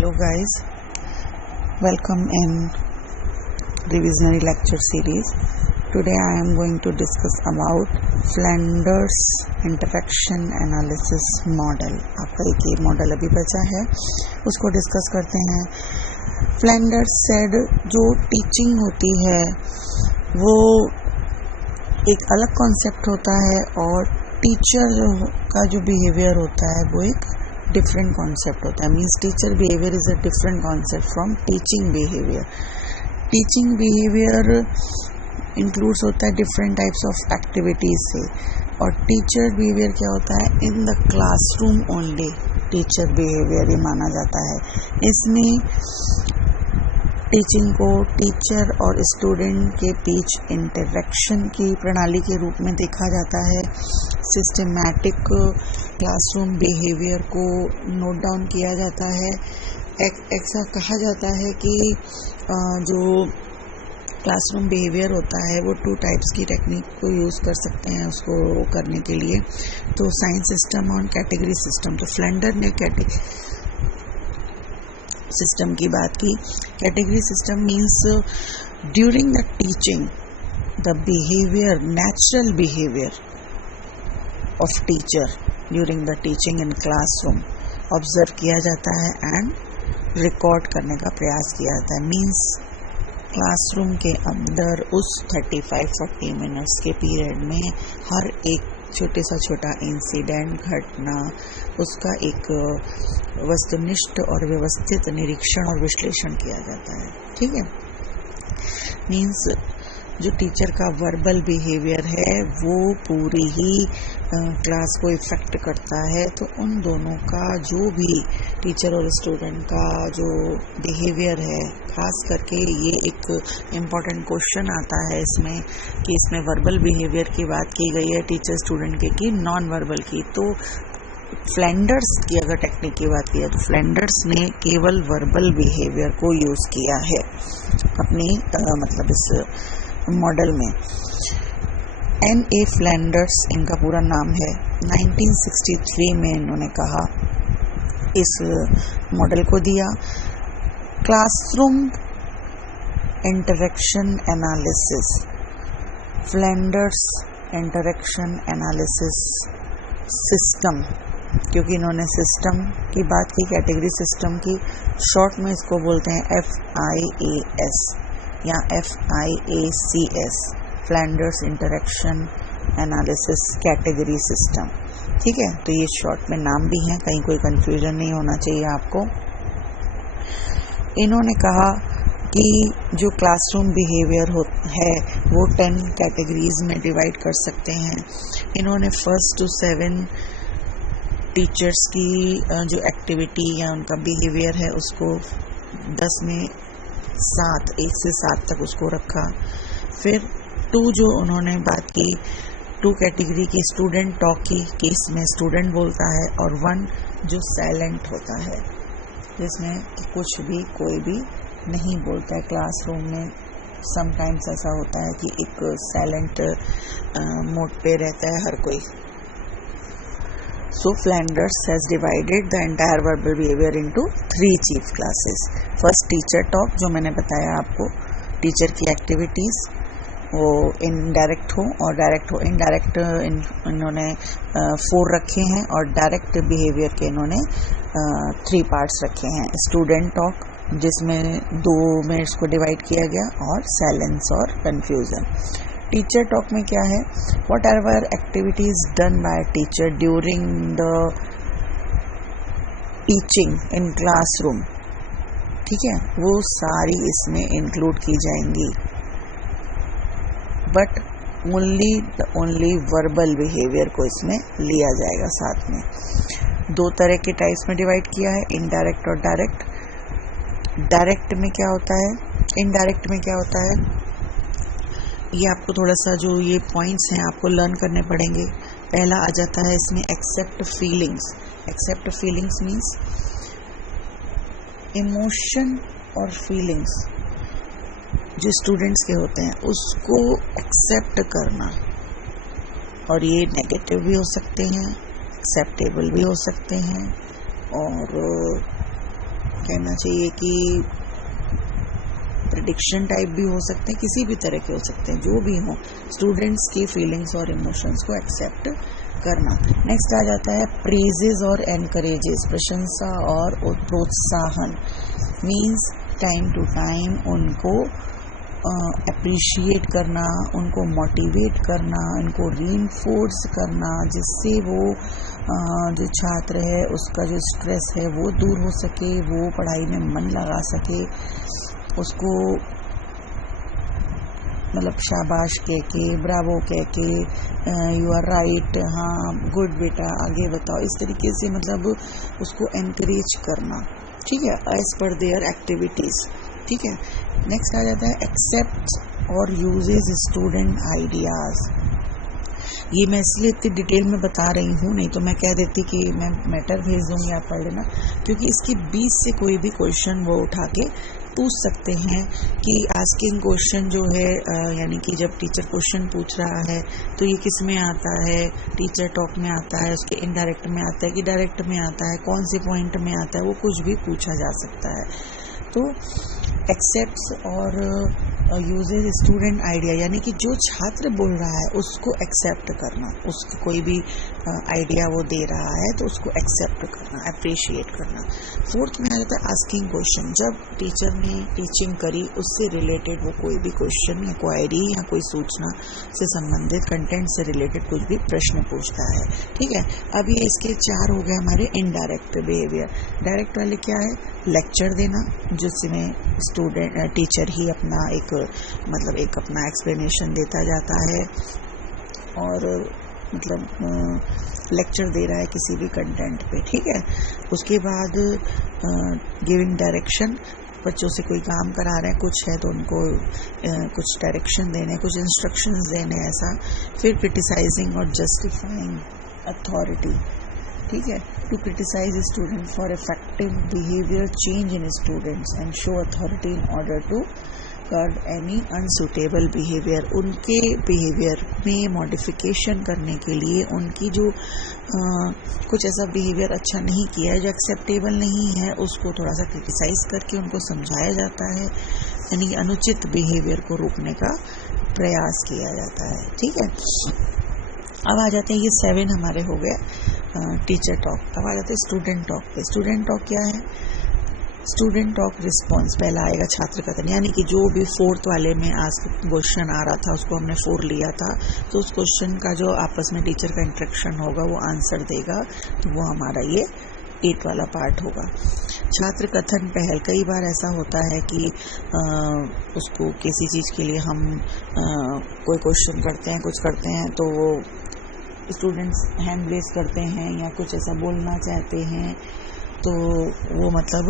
Hello guys, welcome in revisionary lecture series. Today I am going to discuss about Flanders interaction analysis model. आपका एक ये model अभी बचा है, उसको डिस्कस करते हैं. फ्लैंडर्स सेड जो टीचिंग होती है वो एक अलग कॉन्सेप्ट होता है और टीचर का जो बिहेवियर होता है वो एक डिफरेंट कॉन्सेप्ट होता है. Means teacher behaviour is a different concept from teaching behaviour. Teaching behaviour includes होता है डिफरेंट टाइप्स ऑफ एक्टिविटीज़ से, और टीचर बिहेवियर क्या होता है, in the classroom only teacher behaviour ये माना जाता है. इसमें टीचिंग को टीचर और स्टूडेंट के बीच इंटरेक्शन की प्रणाली के रूप में देखा जाता है. सिस्टमैटिक क्लासरूम बिहेवियर को नोट डाउन किया जाता है. ऐसा कहा जाता है कि जो क्लासरूम बिहेवियर होता है वो 2 टाइप्स की टेक्निक को यूज़ कर सकते हैं उसको करने के लिए. तो साइंस सिस्टम और कैटेगरी सिस्टम. तो फ्लैंडर ने सिस्टम की बात की. Category system means during the teaching the behaviour, natural behaviour of teacher during the teaching in classroom observe किया जाता है एंड रिकॉर्ड करने का प्रयास किया जाता है. मीन्स क्लासरूम के अंदर उस 35-40 मिनट्स के पीरियड में हर एक छोटे सा छोटा इंसिडेंट, घटना, उसका एक वस्तुनिष्ठ और व्यवस्थित निरीक्षण और विश्लेषण किया जाता है. ठीक है. मीन्स जो टीचर का वर्बल बिहेवियर है वो पूरी ही क्लास को इफ़ेक्ट करता है. तो उन दोनों का जो भी टीचर और स्टूडेंट का जो बिहेवियर है, खास करके ये एक इम्पॉर्टेंट क्वेश्चन आता है इसमें कि इसमें वर्बल बिहेवियर की बात की गई है टीचर स्टूडेंट के की नॉन वर्बल की. तो फ्लैंडर्स की अगर टेक्निक की बात की है तो फ्लैंडर्स ने केवल वर्बल बिहेवियर को यूज़ किया है अपनी मतलब इस मॉडल में. N.A. फ्लैंडर्स इनका पूरा नाम है. 1963 में इन्होंने कहा इस मॉडल को दिया. Classroom interaction analysis, Flanders interaction analysis system, क्योंकि इन्होंने सिस्टम की बात की, कैटेगरी सिस्टम की. शॉर्ट में इसको बोलते हैं FIAS या FIACS, Flanders interaction analysis category system. ठीक है. तो ये शॉर्ट में नाम भी हैं, कहीं कोई कंफ्यूजन नहीं होना चाहिए आपको. इन्होंने कहा कि जो क्लासरूम बिहेवियर है वो 10 कैटेगरीज में डिवाइड कर सकते हैं. इन्होंने 1 to 7 टीचर्स की जो एक्टिविटी या उनका बिहेवियर है उसको 10 में 7, 1 से 7 तक उसको रखा. फिर 2 जो उन्होंने बात की, 2 कैटेगरी की स्टूडेंट टॉक की, कि इसमें स्टूडेंट बोलता है, और 1 जो साइलेंट होता है जिसमें कुछ भी कोई भी नहीं बोलता है. क्लासरूम में समटाइम्स ऐसा होता है कि एक साइलेंट मोड पे रहता है हर कोई. So Flanders has divided the entire verbal behavior into 3 chief classes. First, teacher talk, जो मैंने बताया आपको, टीचर की एक्टिविटीज़ वो इनडायरेक्ट हो और डायरेक्ट हो. इनडायरेक्ट इन्होंने 4 रखे हैं और डायरेक्ट बिहेवियर के इन्होंने 3 पार्ट्स रखे हैं. स्टूडेंट टॉक जिसमें 2 में इसको डिवाइड किया गया, और साइलेंस और कन्फ्यूज़न. टीचर टॉक में क्या है, what ever activities done by teacher during the teaching in classroom, ठीक है, वो सारी इसमें इंक्लूड की जाएंगी. बट ओनली वर्बल बिहेवियर को इसमें लिया जाएगा साथ में. 2 तरह के टाइप्स में डिवाइड किया है, इनडायरेक्ट और डायरेक्ट. डायरेक्ट में क्या होता है, इनडायरेक्ट में क्या होता है, ये आपको थोड़ा सा जो ये पॉइंट्स हैं आपको लर्न करने पड़ेंगे. पहला आ जाता है इसमें accept feelings. Accept feelings means emotion और फीलिंग्स जो स्टूडेंट्स के होते हैं उसको एक्सेप्ट करना, और ये नेगेटिव भी हो सकते हैं, एक्सेप्टेबल भी हो सकते हैं, और कहना चाहिए कि प्रेडिक्शन टाइप भी हो सकते हैं, किसी भी तरह के हो सकते हैं, जो भी हो, स्टूडेंट्स की फीलिंग्स और इमोशंस को एक्सेप्ट करना। नेक्स्ट आ जाता है प्रेजेस और एनकरेजेस, प्रशंसा और प्रोत्साहन। मीन्स टाइम टू टाइम उनको अप्रिशिएट करना, उनको मोटिवेट करना, उनको रीइंफोर्स करना, जिससे वो जो छात्र है उसका जो स्ट्रेस है वो दूर हो सके, वो पढ़ाई में मन लगा सके, उसको मतलब शाबाश कह के, ब्रावो कह के, यू आर राइट, हाँ गुड बेटा आगे बताओ, इस तरीके से मतलब उसको एनकरेज करना, ठीक है, एज पर देयर एक्टिविटीज़, ठीक है। नेक्स्ट आ जाता है एक्सेप्ट और यूजेज स्टूडेंट आइडियाज़। ये मैं इसलिए इतनी डिटेल में बता रही हूँ, नहीं तो मैं कह देती कि मैं मैटर भेज दूँगी, आप पढ़ लेना, क्योंकि इसके बीच से कोई भी क्वेश्चन वो उठा के पूछ सकते हैं कि आस्किंग क्वेश्चन जो है यानी कि जब टीचर क्वेश्चन पूछ रहा है तो ये किस में आता है, टीचर टॉक में आता है, उसके इनडायरेक्ट में आता है कि डायरेक्ट में आता है, कौन से पॉइंट में आता है, वो कुछ भी पूछा जा सकता है। तो एक्सेप्ट्स और यूजेज स्टूडेंट आइडिया, यानी कि जो छात्र बोल रहा है उसको एक्सेप्ट करना, उसकी कोई भी आइडिया वो दे रहा है तो उसको एक्सेप्ट करना, अप्रिशिएट करना। फोर्थ में आ जाता है आस्किंग क्वेश्चन, जब टीचर ने टीचिंग करी उससे रिलेटेड वो कोई भी क्वेश्चन या क्वायरी या कोई सूचना से संबंधित कंटेंट से रिलेटेड कुछ भी प्रश्न पूछता है, ठीक है। अब ये इसके 4 हो गए हमारे इनडायरेक्ट बिहेवियर। डायरेक्ट वाले क्या है, लेक्चर देना, जिसमें स्टूडेंट टीचर ही अपना एक मतलब एक अपना एक्सप्लेनेशन देता जाता है और मतलब लेक्चर दे रहा है किसी भी कंटेंट पे, ठीक है। उसके बाद गिविंग डायरेक्शन, बच्चों से कोई काम करा रहे हैं कुछ है तो उनको कुछ डायरेक्शन देने, कुछ इंस्ट्रक्शंस देने, ऐसा। फिर क्रिटिसाइजिंग और जस्टिफाइंग अथॉरिटी, ठीक है, to criticise student for effective behaviour change in students and show authority in order to curb any unsuitable behaviour. उनके बिहेवियर में मॉडिफिकेशन करने के लिए उनकी जो कुछ ऐसा बिहेवियर अच्छा नहीं किया है, जो एक्सेप्टेबल नहीं है, उसको थोड़ा सा क्रिटिसाइज करके उनको समझाया जाता है, यानी अनुचित बिहेवियर को रोकने का प्रयास किया जाता है, ठीक है। अब आ जाते हैं, ये 7 हमारे हो गए टीचर टॉक। अब आ जाते हैं स्टूडेंट टॉक पे। स्टूडेंट टॉक क्या है, स्टूडेंट टॉक रिस्पॉन्स, पहला आएगा छात्र कथन, यानी कि जो भी 4th वाले में आज क्वेश्चन आ रहा था उसको हमने 4 लिया था, तो उस क्वेश्चन का जो आपस में टीचर का इंटरेक्शन होगा वो आंसर देगा, तो वो हमारा ये 8 वाला पार्ट होगा। छात्र कथन पहल, कई बार ऐसा होता है कि उसको किसी चीज़ के लिए हम कोई क्वेश्चन करते हैं, कुछ करते हैं, तो वो स्टूडेंट्स हैंड रेज करते हैं या कुछ ऐसा बोलना चाहते हैं, तो वो मतलब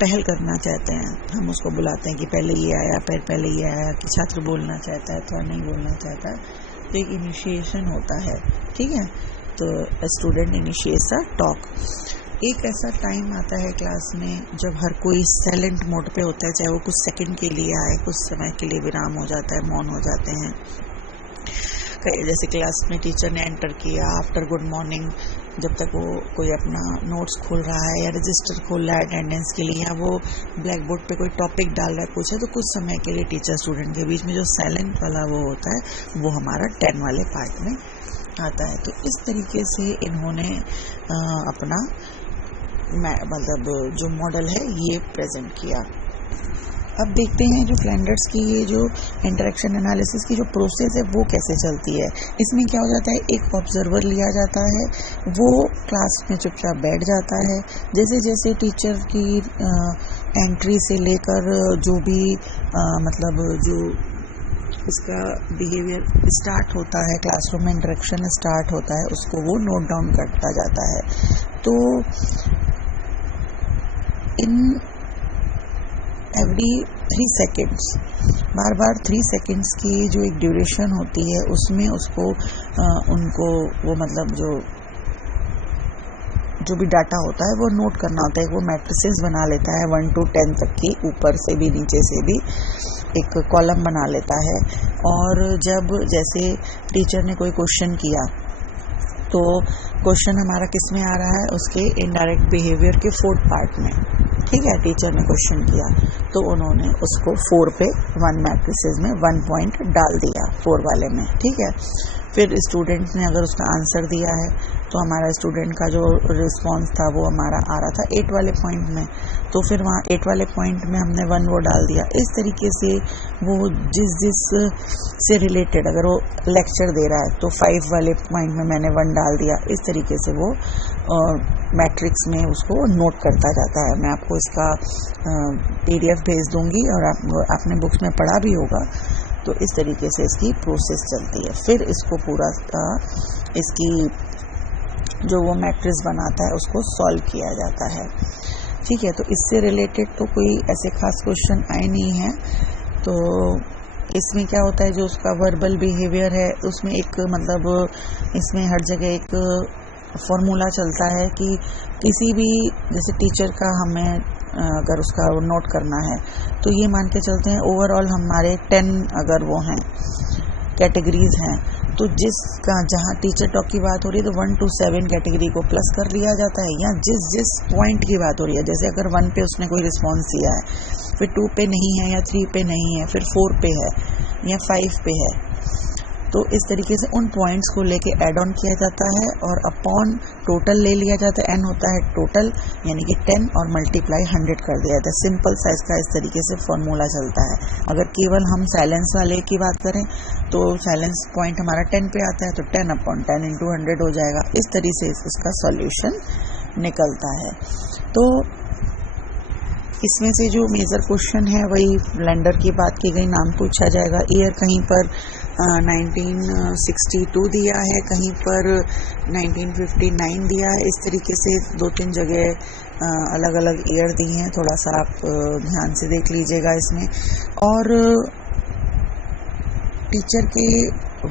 पहल करना चाहते हैं, हम उसको बुलाते हैं कि पहले ये आया, पहले ये आया, कि छात्र बोलना चाहता है तो नहीं बोलना चाहता, तो एक इनिशिएशन होता है, ठीक है। तो स्टूडेंट इनिशिएट्स अ टॉक। एक ऐसा टाइम आता है क्लास में जब हर कोई साइलेंट मोड पे होता है, चाहे वो कुछ सेकंड के लिए आए, कुछ समय के लिए विराम हो जाता है, मौन हो जाते हैं। जैसे क्लास में टीचर ने एंटर किया, आफ्टर गुड मॉर्निंग, जब तक वो कोई अपना नोट्स खोल रहा है या रजिस्टर खोल रहा है अटेंडेंस के लिए, या वो ब्लैक बोर्ड पे कोई टॉपिक डाल रहा है कुछ है, तो कुछ समय के लिए टीचर स्टूडेंट के बीच में जो साइलेंट वाला वो होता है वो हमारा 10 वाले पार्ट में आता है। तो इस तरीके से इन्होंने अपना मतलब जो मॉडल है ये प्रेजेंट किया। अब देखते हैं जो फ्लैंडर्स की ये जो इंटरेक्शन एनालिसिस की जो प्रोसेस है वो कैसे चलती है। इसमें क्या हो जाता है, एक ऑब्जर्वर लिया जाता है, वो क्लास में चुपचाप बैठ जाता है, जैसे जैसे टीचर की एंट्री से लेकर जो भी मतलब जो इसका बिहेवियर स्टार्ट होता है, क्लासरूम में इंटरेक्शन स्टार्ट होता है, उसको वो नोट डाउन करता जाता है। तो in every 3 seconds, bar bar 3 seconds की जो एक ड्यूरेशन होती है उसमें उसको उनको वो मतलब जो भी डाटा होता है वो नोट करना होता है। वो मैट्रिसेस बना लेता है 1 to 10 तक की, ऊपर से भी नीचे से भी एक कॉलम बना लेता है। और जब जैसे टीचर ने कोई क्वेश्चन किया तो क्वेश्चन हमारा किस में आ रहा है, उसके इनडायरेक्ट बिहेवियर के 4th पार्ट में, ठीक है, टीचर ने क्वेश्चन किया तो उन्होंने उसको 4 पे 1 मैट्रिसेस में 1 पॉइंट डाल दिया 4 वाले में, ठीक है। फिर स्टूडेंट ने अगर उसका आंसर दिया है तो हमारा स्टूडेंट का जो रिस्पांस था वो हमारा आ रहा था 8 वाले पॉइंट में, तो फिर वहाँ 8 वाले पॉइंट में हमने 1 वो डाल दिया। इस तरीके से वो जिस से रिलेटेड अगर वो लेक्चर दे रहा है तो 5 वाले पॉइंट में मैंने 1 डाल दिया। इस तरीके से वो मैट्रिक्स में उसको नोट करता जाता है। मैं आपको इसका PDF भेज दूंगी और आपने बुक्स में पढ़ा भी होगा। तो इस तरीके से इसकी प्रोसेस चलती है। फिर इसको पूरा इसकी जो वो मैट्रिक्स बनाता है उसको सॉल्व किया जाता है, ठीक है। तो इससे रिलेटेड तो कोई ऐसे खास क्वेश्चन आए नहीं हैं। तो इसमें क्या होता है, जो उसका वर्बल बिहेवियर है उसमें एक मतलब इसमें हर जगह एक फॉर्मूला चलता है कि किसी भी जैसे टीचर का हमें अगर उसका नोट करना है तो ये मान के चलते हैं ओवरऑल हमारे 10 अगर वो हैं कैटेगरीज हैं, तो जिसका जहाँ टीचर टॉक की बात हो रही है तो 1 to 7 कैटेगरी को प्लस कर लिया जाता है। या जिस पॉइंट की बात हो रही है, जैसे अगर 1 पे उसने कोई रिस्पॉन्स दिया है, फिर 2 पे नहीं है या 3 पे नहीं है, फिर 4 पे है या 5 पे है, तो इस तरीके से उन पॉइंट्स को लेके ऐड ऑन किया जाता है और अपॉन टोटल ले लिया जाता है। n होता है टोटल यानी कि 10 और मल्टीप्लाई 100 कर दिया जाता है। सिंपल साइज का इस तरीके से फॉर्मूला चलता है। अगर केवल हम साइलेंस वाले की बात करें तो साइलेंस पॉइंट हमारा 10 पे आता है तो 10 अपॉन 10 इंटू 100 हो जाएगा। इस तरीके से इसका सॉल्यूशन निकलता है। तो इसमें से जो मेजर क्वेश्चन है वही ब्लेंडर की बात की गई, नाम पूछा जाएगा, ईयर कहीं पर 1962 दिया है, कहीं पर 1959 दिया है। इस तरीके से 2-3 जगह अलग अलग ईयर दी हैं, थोड़ा सा आप ध्यान से देख लीजिएगा इसमें। और टीचर के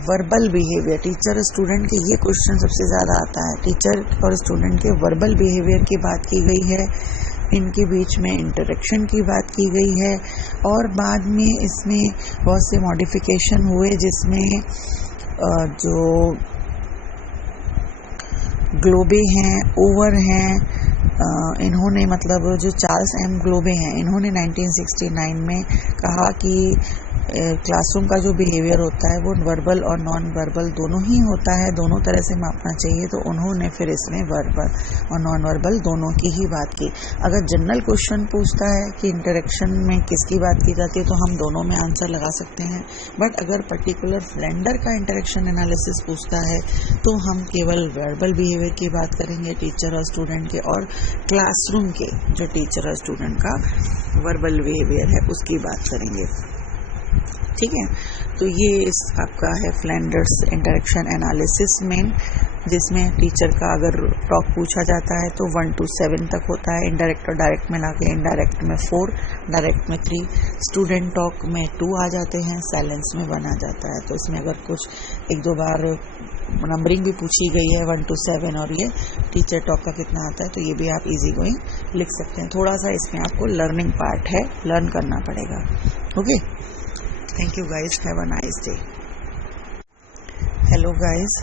वर्बल बिहेवियर, टीचर स्टूडेंट के ये क्वेश्चन सबसे ज़्यादा आता है। टीचर और स्टूडेंट के वर्बल बिहेवियर की बात की गई है, इनके बीच में इंटरेक्शन की बात की गई है और बाद में इसमें बहुत से मॉडिफिकेशन हुए जिसमें जो ग्लोबे हैं, ओवर हैं, इन्होंने मतलब जो चार्ल्स एम ग्लोबे हैं, इन्होंने 1969 में कहा कि क्लासरूम का जो बिहेवियर होता है वो वर्बल और नॉन वर्बल दोनों ही होता है, दोनों तरह से मापना चाहिए। तो उन्होंने फिर इसमें वर्बल और नॉन वर्बल दोनों की ही बात की। अगर जनरल क्वेश्चन पूछता है कि इंटरेक्शन में किसकी बात की जाती है तो हम दोनों में आंसर लगा सकते हैं, बट अगर पर्टिकुलर ब्लेंडर का इंटरेक्शन एनालिसिस पूछता है तो हम केवल वर्बल बिहेवियर की बात करेंगे टीचर और स्टूडेंट के, और क्लासरूम के जो टीचर और स्टूडेंट का वर्बल बिहेवियर है उसकी बात करेंगे, ठीक है। तो ये इस आपका है फ्लैंडर्स इंटरेक्शन एनालिसिस में, जिसमें टीचर का अगर टॉक पूछा जाता है तो 1 to 7 तक होता है, इनडायरेक्ट और डायरेक्ट मिला के इनडायरेक्ट में 4, डायरेक्ट में 3, स्टूडेंट टॉक में 2 आ जाते हैं, साइलेंस में 1 आ जाता है। तो इसमें अगर कुछ 1-2 बार नंबरिंग भी पूछी गई है 1 to 7 और ये टीचर टॉक का कितना आता है तो ये भी आप इजी गोइंग लिख सकते हैं। थोड़ा सा इसमें आपको लर्निंग पार्ट है, लर्न करना पड़ेगा। Okay, thank you guys, have a nice day. Hello guys,